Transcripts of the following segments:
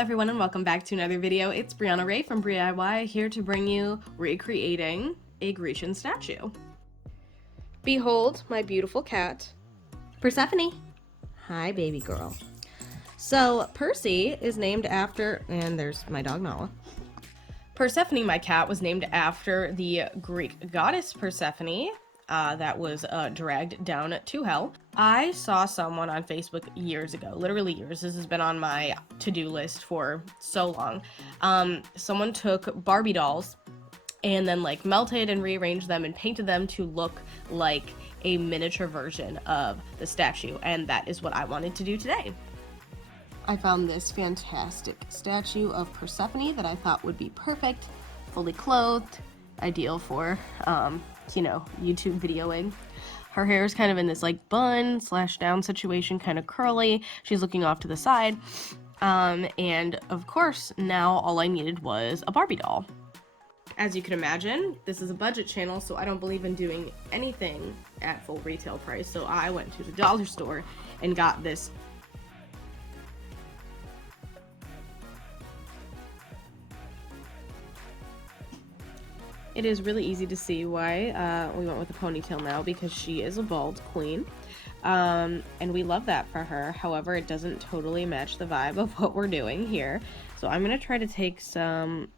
everyone, and welcome back to another video. It's Brianna Ray from BriIY here to bring you recreating a Grecian statue. Behold my beautiful cat, Persephone. Hi, baby girl. So Percy is named after, and there's my dog Nala. Persephone, my cat, was named after the Greek goddess Persephone, that was dragged down to hell. I saw someone on Facebook years ago, literally years. This has been on my to-do list for so long. Someone took Barbie dolls and then like melted and rearranged them and painted them to look like a miniature version of the statue, and that is what I wanted to do today. I found this fantastic statue of Persephone that I thought would be perfect, fully clothed, ideal for YouTube videoing. Her hair is kind of in this like bun slash down situation, kind of curly. She's looking off to the side. And of course, now all I needed was a Barbie doll. As you can imagine, this is a budget channel, so I don't believe in doing anything at full retail price. So I went to the dollar store and got this It is really easy to see why we went with a ponytail now, because she is a bald queen, and we love that for her. However, it doesn't totally match the vibe of what we're doing here. So I'm going to try to take some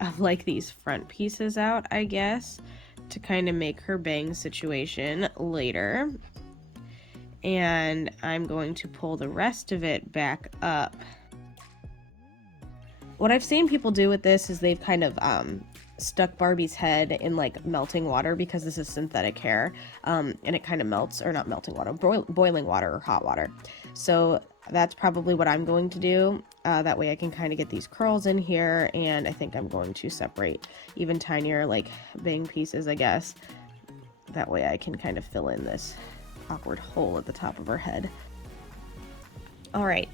of like these front pieces out, I guess, to kind of make her bang situation later. And I'm going to pull the rest of it back up. What I've seen people do with this is they've kind of stuck Barbie's head in like melting water, because this is synthetic hair, and it kind of melts, or not melting water, boiling water or hot water. So that's probably what I'm going to do. That way I can kind of get these curls in here, and I think I'm going to separate even tinier like bang pieces, I guess. That way I can kind of fill in this awkward hole at the top of her head. All right.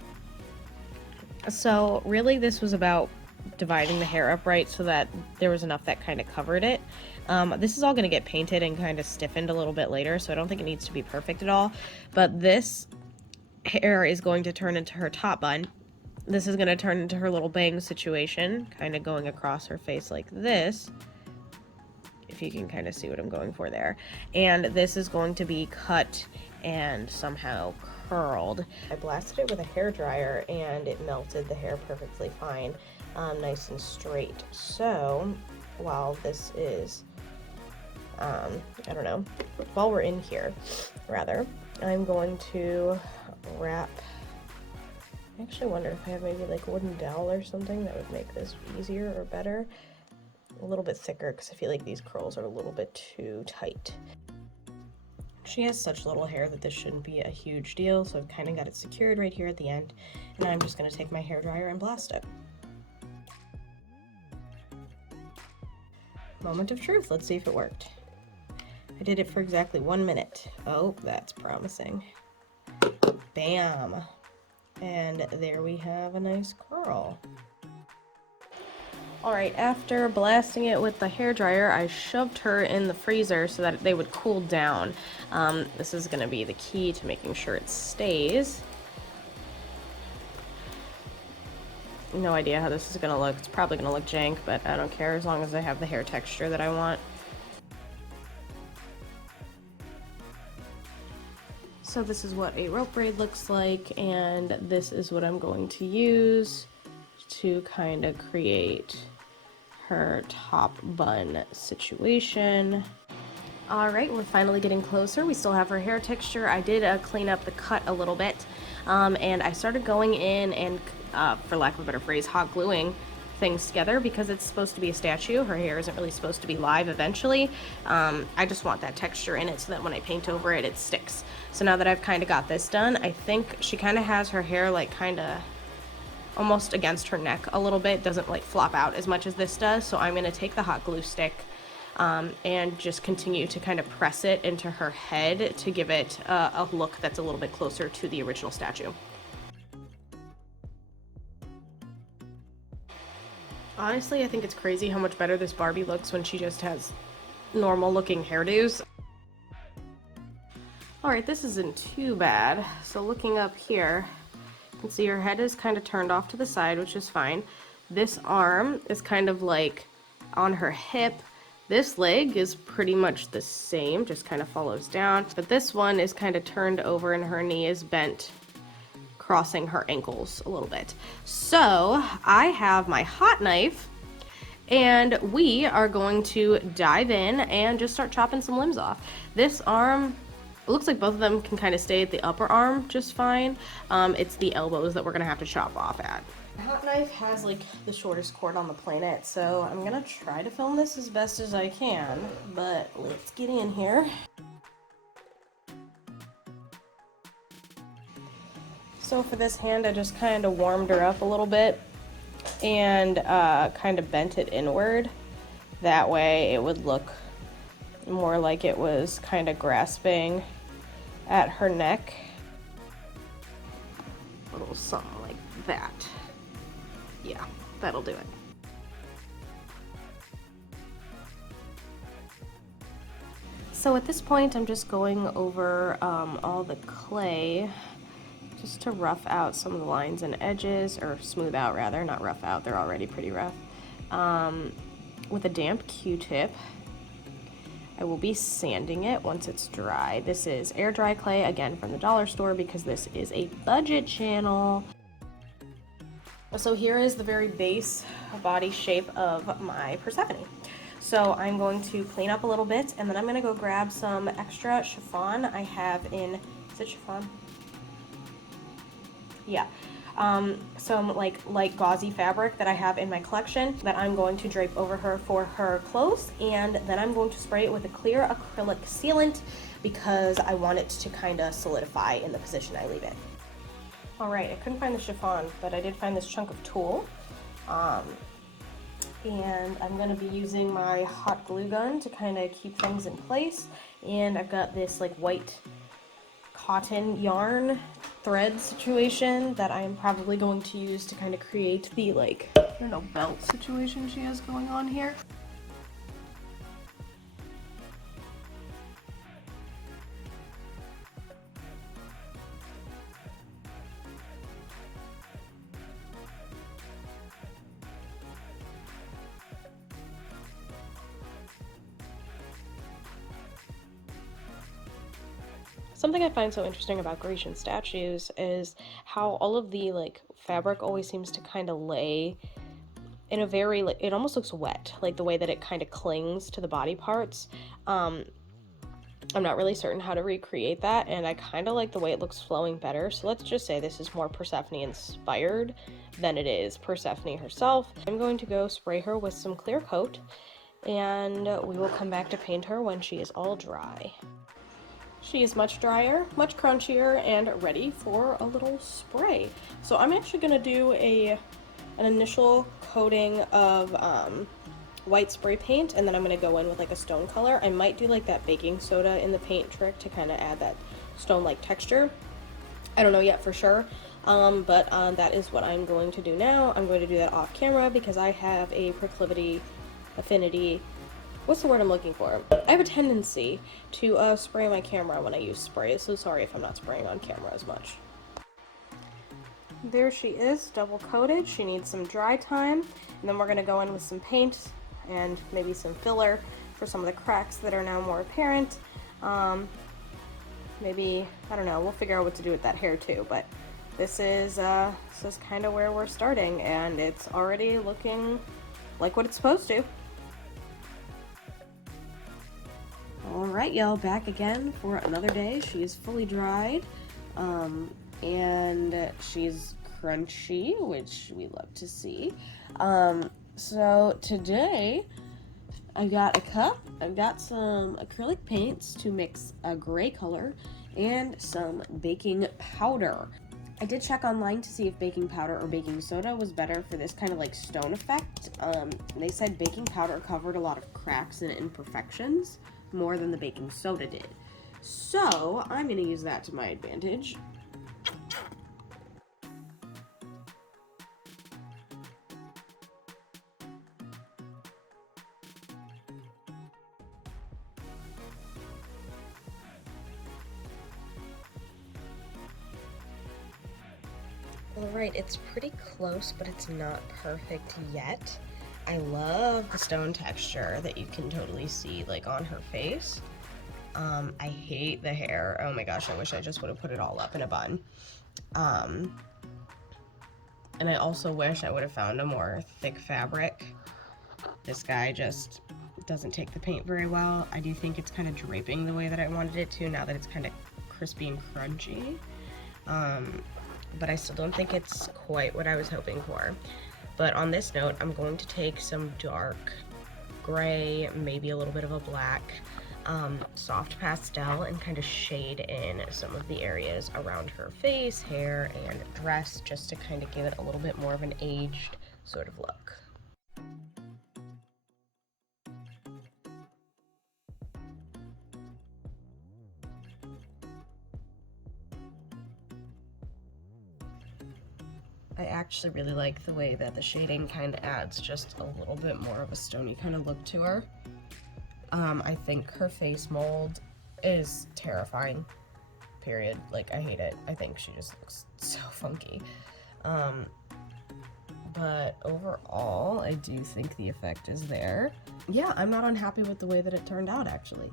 So really this was about dividing the hair up right so that there was enough that kind of covered it. This is all going to get painted and kind of stiffened a little bit later, so I don't think it needs to be perfect at all. But this hair is going to turn into her top bun. This is going to turn into her little bang situation, kind of going across her face like this, if you can kind of see what I'm going for there. And this is going to be cut and somehow curled. I blasted it with a hair dryer and it melted the hair perfectly fine, nice and straight. So while this is while we're in here, rather, I'm going to wrap. I actually wonder if I have maybe like a wooden dowel or something that would make this easier or better. A little bit thicker, because I feel like these curls are a little bit too tight. She has such little hair that this shouldn't be a huge deal, so I've kind of got it secured right here at the end, and I'm just going to take my hairdryer and blast it. Moment of truth. Let's see if it worked. I did it for exactly 1 minute. Oh, that's promising. Bam! And there we have a nice curl. Alright, after blasting it with the hairdryer, I shoved her in the freezer so that they would cool down. This is going to be the key to making sure it stays. No idea how this is going to look. It's probably going to look jank, but I don't care as long as I have the hair texture that I want. So this is what a rope braid looks like, and this is what I'm going to use to kind of create her top bun situation. All right, we're finally getting closer. We still have her hair texture. I did clean up the cut a little bit, and I started going in and, for lack of a better phrase, hot gluing things together, because it's supposed to be a statue. Her hair isn't really supposed to be live eventually. I just want that texture in it so that when I paint over it, it sticks. So now that I've kind of got this done, I think she kind of has her hair like kind of almost against her neck a little bit, doesn't like flop out as much as this does. So I'm going to take the hot glue stick and just continue to kind of press it into her head to give it a look that's a little bit closer to the original statue. Honestly, I think it's crazy how much better this Barbie looks when she just has normal looking hairdos. Alright, this isn't too bad. So looking up here, can see her head is kind of turned off to the side, which is fine. This arm is kind of like on her hip. This leg is pretty much the same, just kind of follows down. But this one is kind of turned over and her knee is bent, crossing her ankles a little bit. So I have my hot knife and we are going to dive in and just start chopping some limbs off. This arm, it looks like both of them can kind of stay at the upper arm just fine. It's the elbows that we're gonna have to chop off at. The hot knife has like the shortest cord on the planet, so I'm gonna try to film this as best as I can, but let's get in here. So for this hand, I just kind of warmed her up a little bit and kind of bent it inward. That way it would look more like it was kind of grasping at her neck. A little something like that. Yeah, that'll do it. So at this point, I'm just going over all the clay just to rough out some of the lines and edges, or smooth out rather, not rough out, they're already pretty rough. With a damp Q-tip. I will be sanding it once it's dry. This is air dry clay, again from the dollar store, because this is a budget channel. So here is the very base body shape of my Persephone. So I'm going to clean up a little bit, and then I'm going to go grab some extra chiffon I have in, is it chiffon? Yeah. Some like light gauzy fabric that I have in my collection that I'm going to drape over her for her clothes, and then I'm going to spray it with a clear acrylic sealant because I want it to kind of solidify in the position I leave it. Alright, I couldn't find the chiffon, but I did find this chunk of tulle. And I'm going to be using my hot glue gun to kind of keep things in place, and I've got this like white cotton yarn thread situation that I'm probably going to use to kind of create the like, I don't know, belt situation she has going on here. Something I find so interesting about Grecian statues is how all of the like fabric always seems to kind of lay in a very, like, it almost looks wet, like the way that it kind of clings to the body parts. I'm not really certain how to recreate that, and I kind of like the way it looks flowing better. So let's just say this is more Persephone inspired than it is Persephone herself. I'm going to go spray her with some clear coat, and we will come back to paint her when she is all dry. She is much drier, much crunchier, and ready for a little spray. So I'm actually going to do an initial coating of white spray paint, and then I'm going to go in with like a stone color. I might do like that baking soda in the paint trick to kind of add that stone-like texture. I don't know yet for sure, but that is what I'm going to do now. I'm going to do that off camera because I have a affinity, what's the word I'm looking for? I have a tendency to spray my camera when I use spray, so sorry if I'm not spraying on camera as much. There she is, double coated. She needs some dry time, and then we're going to go in with some paint and maybe some filler for some of the cracks that are now more apparent. Maybe, I don't know, we'll figure out what to do with that hair too, but this is kind of where we're starting, and it's already looking like what it's supposed to. Alright, y'all, back again for another day. She is fully dried, and she's crunchy, which we love to see. So today, I've got a cup, I've got some acrylic paints to mix a gray color, and some baking powder. I did check online to see if baking powder or baking soda was better for this kind of like stone effect. They said baking powder covered a lot of cracks and imperfections more than the baking soda did. So I'm going to use that to my advantage. Alright, it's pretty close, but it's not perfect yet. I love the stone texture that you can totally see like on her face. I hate the hair. Oh my gosh, I wish I just would have put it all up in a bun. And I also wish I would have found a more thick fabric. This guy just doesn't take the paint very well. I do think it's kind of draping the way that I wanted it to now that it's kind of crispy and crunchy. But I still don't think it's quite what I was hoping for. But on this note, I'm going to take some dark gray, maybe a little bit of a black, soft pastel and kind of shade in some of the areas around her face, hair, and dress just to kind of give it a little bit more of an aged sort of look. I actually really like the way that the shading kind of adds just a little bit more of a stony kind of look to her. I think her face mold is terrifying, period. Like, I hate it. I think she just looks so funky. But overall, I do think the effect is there. Yeah, I'm not unhappy with the way that it turned out, actually.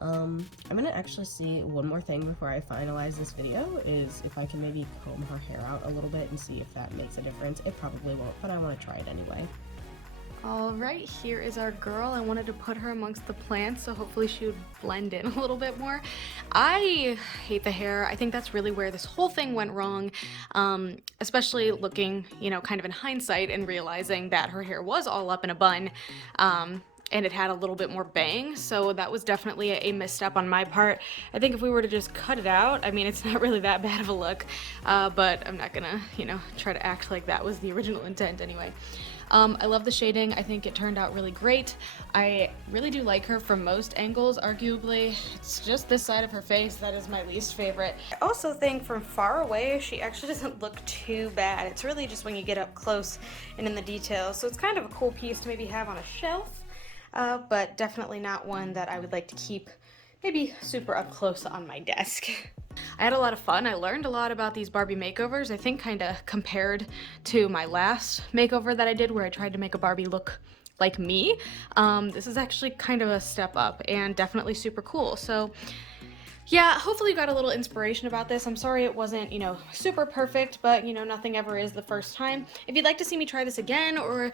I'm gonna actually see one more thing before I finalize this video, is if I can maybe comb her hair out a little bit and see if that makes a difference. It probably won't, but I want to try it anyway. Alright, here is our girl. I wanted to put her amongst the plants, so hopefully she would blend in a little bit more. I hate the hair. I think that's really where this whole thing went wrong, especially looking, you know, kind of in hindsight and realizing that her hair was all up in a bun. And it had a little bit more bang, so that was definitely a misstep on my part. I think if we were to just cut it out, I mean, it's not really that bad of a look, but I'm not gonna, you know, try to act like that was the original intent anyway. I love the shading. I think it turned out really great. I really do like her from most angles, arguably. It's just this side of her face that is my least favorite. I also think from far away, she actually doesn't look too bad. It's really just when you get up close and in the details, so it's kind of a cool piece to maybe have on a shelf. But definitely not one that I would like to keep maybe super up close on my desk. I had a lot of fun. I learned a lot about these Barbie makeovers. I think kind of compared to my last makeover that I did where I tried to make a Barbie look like me. This is actually kind of a step up and definitely super cool. So yeah, hopefully you got a little inspiration about this. I'm sorry it wasn't, you know, super perfect, but, you know, nothing ever is the first time. If you'd like to see me try this again, or,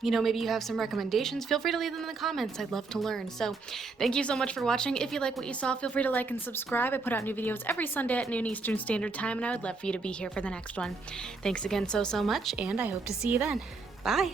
you know, maybe you have some recommendations, feel free to leave them in the comments. I'd love to learn. So thank you so much for watching. If you like what you saw, feel free to like and subscribe. I put out new videos every Sunday at noon Eastern Standard Time, and I would love for you to be here for the next one. Thanks again so much, and I hope to see you then. Bye!